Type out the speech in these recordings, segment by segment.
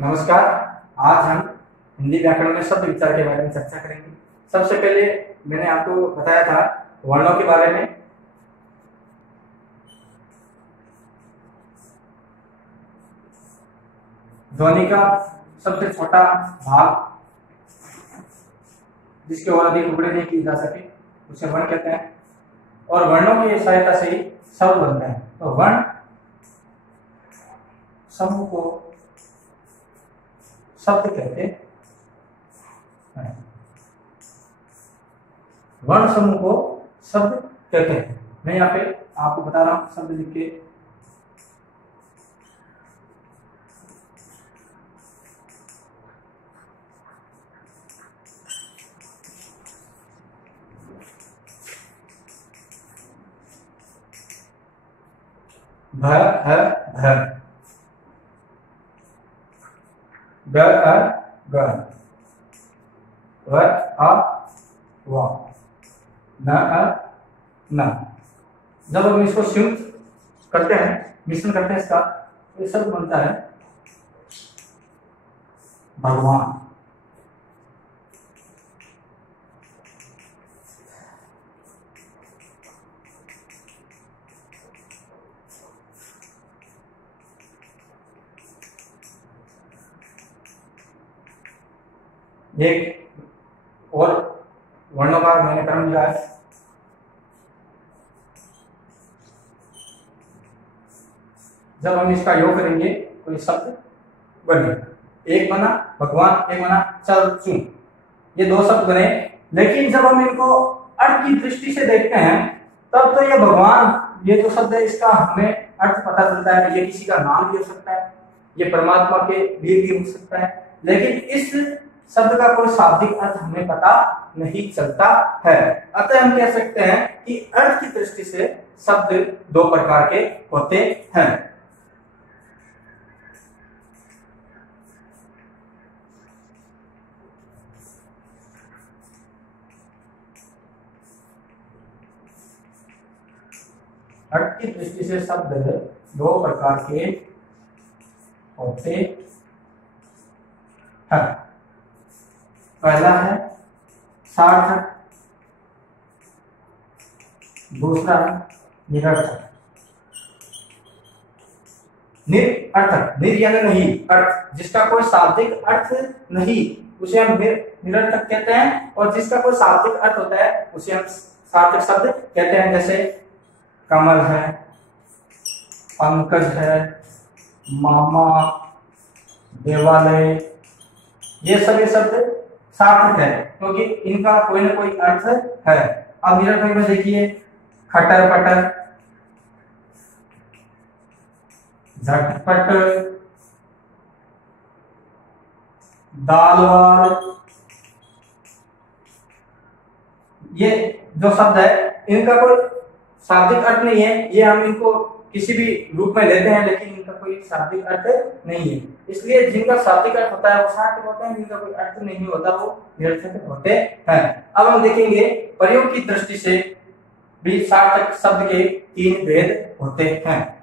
नमस्कार। आज हम हिंदी व्याकरण में शब्द विचार के बारे में चर्चा करेंगे। सबसे पहले मैंने आपको बताया था वर्णों के बारे में। ध्वनि का सबसे छोटा भाग जिसके और अधिक टुकड़े नहीं किए जा सके उसे वर्ण कहते हैं, और वर्णों की सहायता से ही शब्द बनते हैं। तो वर्ण समूह को शब्द कहते हैं। वर्ण समूह को शब्द कहते हैं। मैं यहाँ पे आपको बता रहा हूं शब्द लिख के। भ ह भ, ग अ ग, व अ व, न अ न। जब हम इसको संयुक्त करते हैं, मिश्रण करते हैं इसका, तो ये शब्द बनता है भगवान। एक और वर्णों का मैंने क्रम दिया है। जब हम इसका योग करेंगे तो ये शब्द बने। एक बना भगवान, एक बना चल चूं। ये दो शब्द बने, लेकिन जब हम इनको अर्थ की दृष्टि से देखते हैं तब तो ये भगवान, ये जो शब्द है, इसका हमें अर्थ पता चलता है। ये किसी का नाम भी हो सकता है, ये परमात्मा के लिए भी हो सकता है, लेकिन इस शब्द का कोई शाब्दिक अर्थ हमें पता नहीं चलता है। अतः हम कह सकते हैं कि अर्थ की दृष्टि से शब्द दो प्रकार के होते हैं। अर्थ की दृष्टि से शब्द दो प्रकार के होते हैं। पहला है सार्थक, दूसरा निरर्थक। निरर्थक, निर यानी नहीं, अर्थ जिसका कोई शाब्दिक अर्थ नहीं उसे हम निरर्थक कहते हैं, और जिसका कोई शाब्दिक अर्थ होता है उसे हम सार्थक शब्द कहते हैं। जैसे कमल है, पंकज है, मामा, देवालय, ये सभी शब्द सार्थक है क्योंकि इनका कोई ना कोई अर्थ है। अब निरर्थक में देखिए खटर पटर, झटपट, दाल वाल, ये जो शब्द है इनका कोई शाब्दिक अर्थ नहीं है। ये हम इनको किसी भी रूप में लेते हैं, लेकिन इनका कोई शाब्दिक अर्थ नहीं है। इसलिए जिनका शाब्दिक अर्थ होता है वो सार्थक होते हैं, जिनका कोई अर्थ नहीं होता वो निरर्थक होते हैं। अब हम देखेंगे प्रयोग की दृष्टि से भी सार्थक शब्द के तीन भेद होते हैं।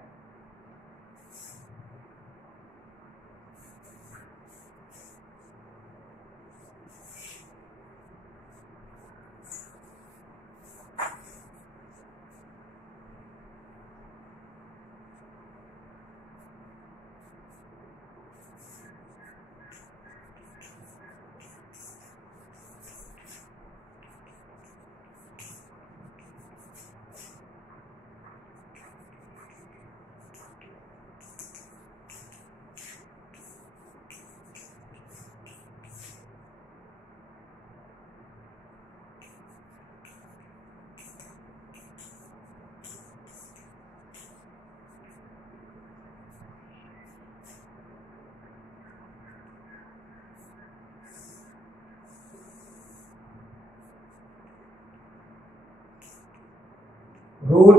रूढ़,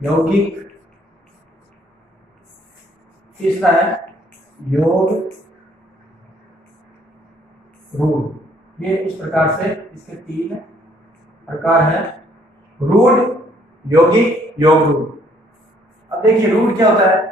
यौगिक, तीसरा है योग रूढ़। ये इस प्रकार से इसके तीन प्रकार है, रूढ़, यौगिक, योग रूढ़। अब देखिए रूढ़ क्या होता है।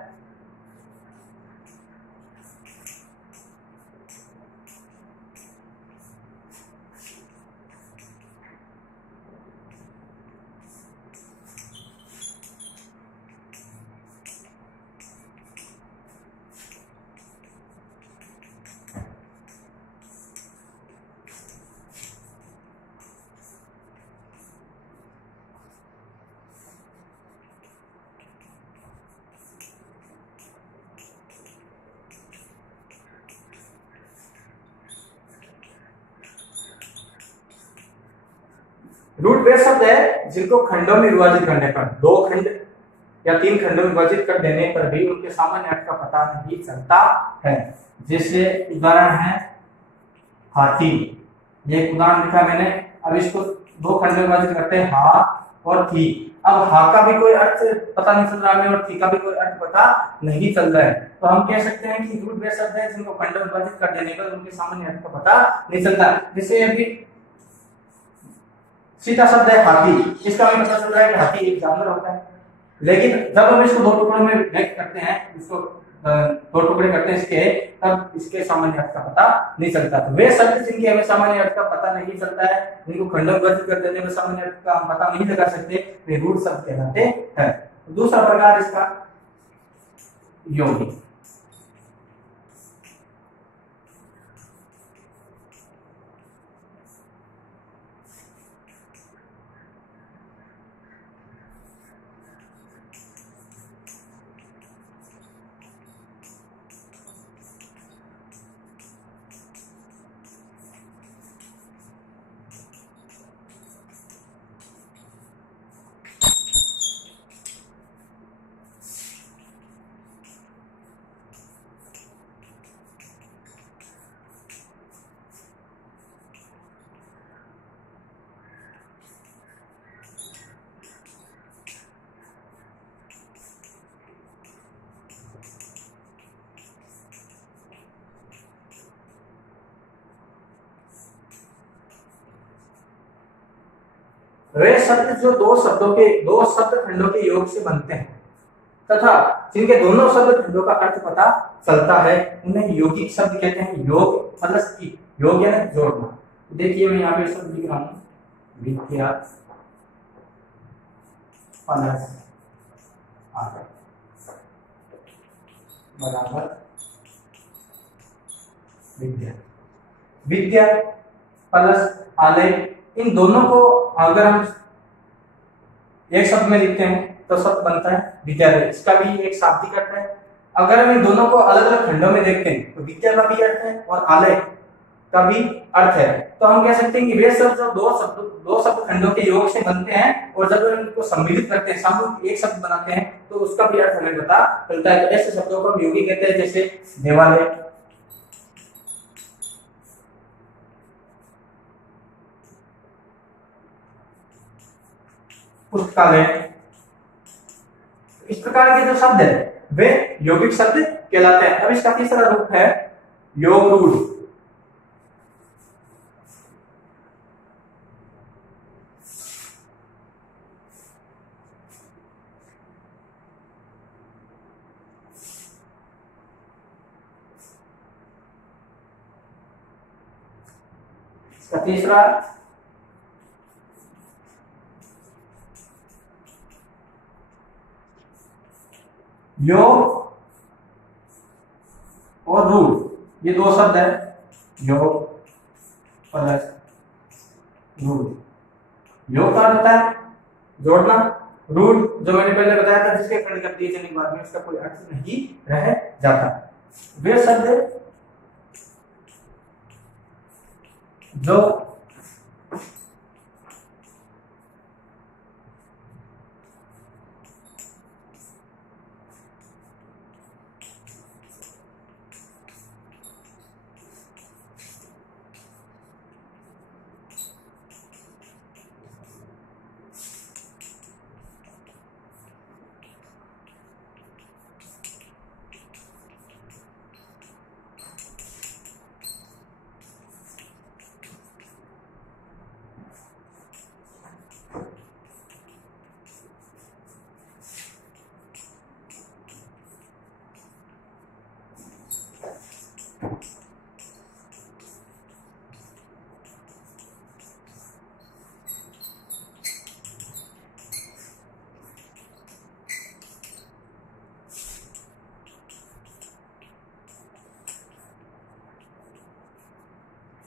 रूट वे शब्द है जिनको खंडों में विभाजित करने पर, 2 खंड या 3 खंडों में विभाजित कर देने पर भी उनके सामान्य अर्थ का पता नहीं चलता है। जैसे उदाहरण है हाथी, ये एक उदाहरण लिखा मैंने। अब इसको 2 खंड में विभाजित करते हैं, हा और थी। अब हा का भी कोई अर्थ पता नहीं चल रहा है और थी का भी कोई अर्थ पता नहीं चल रहा है, तो हम कह सकते हैं कि रूट वे शब्द है जिनको खंड में विभाजित कर देने पर उनके सामान्य अर्थ का पता नहीं चलता। जैसे अभी सीधा शब्द है हाथी, इसका भी पता चल रहा है कि हाथी एक जानवर होता है, लेकिन जब हम इसको 2 टुकड़ों में व्यक्त करते हैं, इसको 2 टुकड़े करते हैं इसके, तब इसके सामान्य अर्थ का पता नहीं चलता। तो वे शब्द जिनके हमें सामान्य अर्थ का पता नहीं चलता है, जिनको खंडों में विभाजित कर देने में सामान्य अर्थ का हम पता नहीं लगा सकते, वे रूट शब्द कहलाते हैं। दूसरा प्रकार इसका यौगिक। वे शब्द जो 2 शब्द खंडों के योग से बनते हैं तथा जिनके दोनों शब्द खंडों का अर्थ पता चलता है, उन्हें यौगिक शब्द कहते हैं। योग प्लस की, योग यानी जोड़ना। देखिए मैं यहाँ पे शब्द लिख रहा हूँ, विद्या प्लस आलय बराबर विद्या। विद्या प्लस आलय, इन दोनों को अगर हम एक शब्द में लिखते हैं तो शब्द बनता है विद्यालय, इसका भी एक शाब्दिक अर्थ है। अगर हम इन दोनों को अलग अलग खंडों में देखते हैं तो विद्या का भी अर्थ है और आलय का भी अर्थ है। तो हम कह सकते हैं कि वे शब्द जो 2 शब्द खंडों के योग से बनते हैं और जब हम इनको सम्मिलित करते हैं, सामूहिक एक शब्द बनाते हैं, तो उसका भी अर्थ हमें पता चलता है। तो ऐसे शब्दों को हम यौगिक कहते हैं, जैसे देवालय, पुस्तकालय। इस प्रकार के जो शब्द है वे यौगिक शब्द कहलाते हैं। अब इसका तीसरा रूप है योग रूढ़। इसका तीसरा योग और रूढ़, ये 2 शब्द है, योग प्लस रूढ़। योग का अर्थ होता है जोड़ना, रूढ़ जो मैंने पहले बताया था जिसके खंड कर दिए जाने के बाद में इसका कोई अर्थ नहीं रह जाता। वे शब्द जो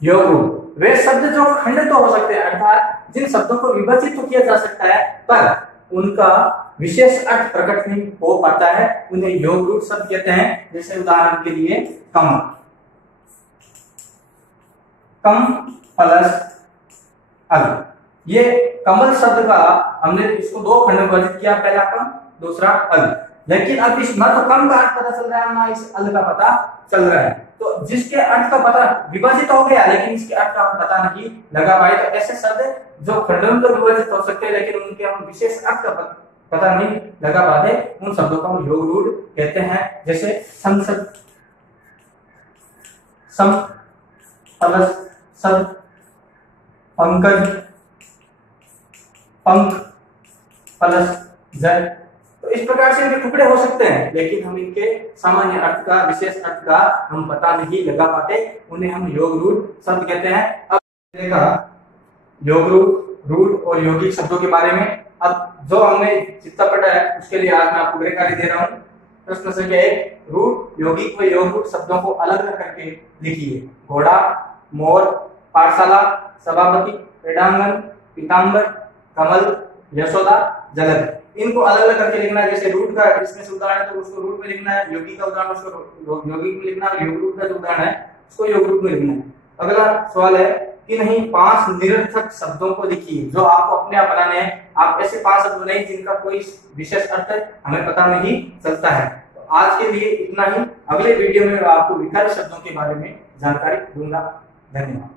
योग, वे शब्द जो खंड तो हो सकते हैं, अर्थात जिन शब्दों को विभाजित तो किया जा सकता है पर उनका विशेष अर्थ प्रकट नहीं हो पाता है, उन्हें योग रूप शब्द कहते हैं। जैसे उदाहरण के लिए कम, कम प्लस अल, ये कमल शब्द का हमने इसको दो खंड में विभाजित किया, पहला कम दूसरा अल। लेकिन अब इस न तो कम का अर्थ पता चल रहा है ना इस अल का पता चल रहा है। तो जिसके अर्थ का पता विभाजित हो गया लेकिन इसके अर्थ का पता नहीं लगा पाए, तो ऐसे शब्द जो खंडों में तो विभाजित हो सकते हैं लेकिन उनके हम विशेष अर्थ का पता नहीं लगा पाते, उन शब्दों को हम योग रूढ़ कहते हैं। जैसे संसद, सम, पलस, सद, पंकज, पंख, पलस, जय। तो इस प्रकार से इनके टुकड़े हो सकते हैं लेकिन हम इनके सामान्य अर्थ का विशेष अर्थ का हम पता नहीं लगा पाते, उन्हें हम योग रूढ़ शब्द कहते हैं। अब देखा योग रूढ़ और यौगिक शब्दों के बारे में। अब जो हमने जितना पढ़ा है उसके लिए आज मैं आपको गृह कार्य दे रहा हूँ। प्रश्न संख्या 1, रूढ़, यौगिक व योग रूढ़ शब्दों को अलग अलग करके लिखिए। घोड़ा, मोर, पाठशाला, सभापति, क्रीड़ांगन, पीताम्बर, कमल, यशोदा, जलद। इनको अलग अलग करके लिखना है। जैसे रूट का इसमें से उदाहरण है तो उसको रूट में लिखना है, योगी का उदाहरण उसको यौगिक में लिखना है, योग रूट का जो उदाहरण है उसको योग रूट में लिखना है। अगला सवाल है कि नहीं 5 निरर्थक शब्दों को लिखिए जो आपको अपने आप बनाने हैं। आप ऐसे 5 शब्द नहीं जिनका कोई विशेष अर्थ हमें पता नहीं चलता है। तो आज के लिए इतना ही। अगले वीडियो में मैं आपको विकल्प शब्दों के बारे में जानकारी दूंगा। धन्यवाद।